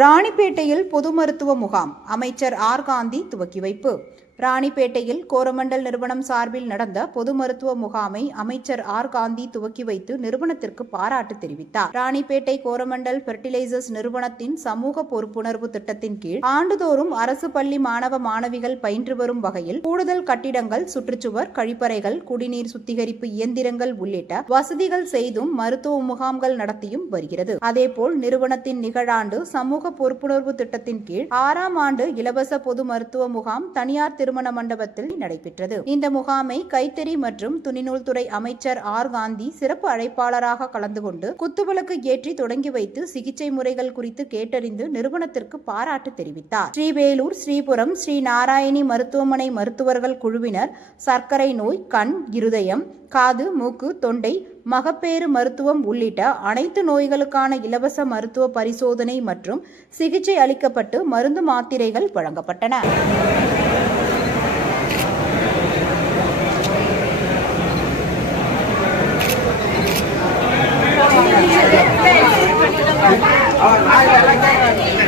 ராணிப்பேட்டையில் பொது மருத்துவ முகாம் அமைச்சர் ஆர். காந்தி துவக்கி வைப்பு. ராணிப்பேட்டையில் கோரமண்டல் நிறுவனம் சார்பில் நடந்த பொது மருத்துவ முகாமை அமைச்சர் ஆர். காந்தி துவக்கி வைத்து நிறுவனத்திற்கு பாராட்டு தெரிவித்தார். ராணிப்பேட்டை கோரமண்டல் ஃபெர்டிலைசர்ஸ் நிறுவனத்தின் சமூக பொறுப்புணர்வு திட்டத்தின் கீழ் ஆண்டுதோறும் அரசு பள்ளி மாணவ மாணவிகள் பயின்று வரும் வகையில் கூடுதல் கட்டிடங்கள் சுற்றுச்சுவர் கழிப்பறைகள் குடிநீர் சுத்திகரிப்பு இயந்திரங்கள் உள்ளிட்ட வசதிகள் செய்தும் மருத்துவ முகாம்கள் நடத்தியும் வருகிறது. அதேபோல் நிறுவனத்தின் நிகழாண்டு சமூக பொறுப்புணர்வு திட்டத்தின் கீழ் ஆறாம் ஆண்டு இலவச பொது மருத்துவ முகாம் தனியார் திருமண மண்டபத்தில் நடைபெற்றது. இந்த முகாமை கைத்தறி மற்றும் துணிநூல் துறை அமைச்சர் ஆர் காந்தி சிறப்பு அழைப்பாளராக கலந்து கொண்டு குத்துவிளக்கு ஏற்றி தொடங்கி வைத்து சிகிச்சை முறைகள் குறித்து கேட்டறிந்து நிறுவனத்திற்கு பாராட்டு தெரிவித்தார். ஸ்ரீவேலூர் ஸ்ரீபுரம் ஸ்ரீ நாராயணி மருத்துவமனை மருத்துவர்கள் குழுவினர் சர்க்கரை நோய் கண் இருதயம் காது மூக்கு தொண்டை மகப்பேறு மருத்துவம் உள்ளிட்ட அனைத்து நோய்களுக்கான இலவச மருத்துவ பரிசோதனை மற்றும் சிகிச்சை அளிக்கப்பட்டு மருந்து மாத்திரைகள் வழங்கப்பட்டன. போடுறாங்கிறாரு